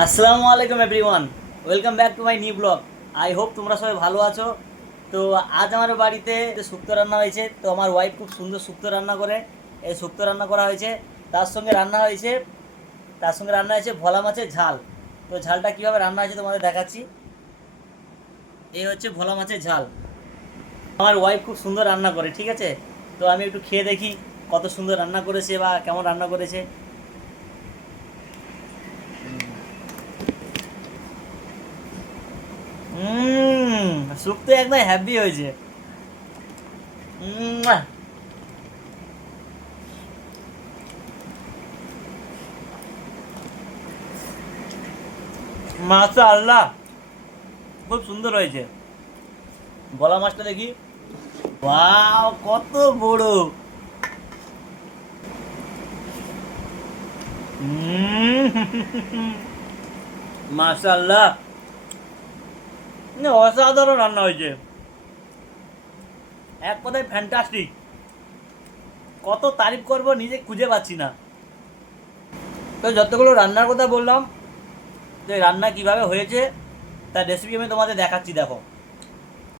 আসসালামু আলাইকুম everyone, welcome back to my new blog. I hope তোমরা সবাই ভালো আছো। তো আজ আমার বাড়িতে শুক্তো রান্না হয়েছে। তো আমার ওয়াইফ খুব সুন্দর শুক্তো রান্না করে। এই শুক্তো রান্না করা হয়েছে। তার সঙ্গে রান্না হয়েছে ভোলা মাছের ঝাল। তো ঝালটা কীভাবে রান্না হয়েছে তোমাদের দেখাচ্ছি। এই হচ্ছে ভোলা মাছের ঝাল। আমার ওয়াইফ খুব সুন্দর রান্না করে, ঠিক আছে। তো আমি একটু খেয়ে দেখি কত সুন্দর রান্না করেছে বা কেমন রান্না করেছে। শুক্তো একদম হ্যাপি হয়েছে। উম, মাশা আল্লাহ, খুব সুন্দর হয়েছে। গলা মাছটা দেখি, ওয়াও কত বড়। মাশা আল্লাহ, অসাধারণ রান্না হয়েছে, এক কথায় ফ্যান্টাস্টিক। কত তারিফ করব নিজে খুঁজে পাচ্ছি না। তো যতগুলো রান্নার কথা বললাম, যে রান্না কিভাবে হয়েছে তার রেসিপি আমি তোমাদের দেখাচ্ছি, দেখো।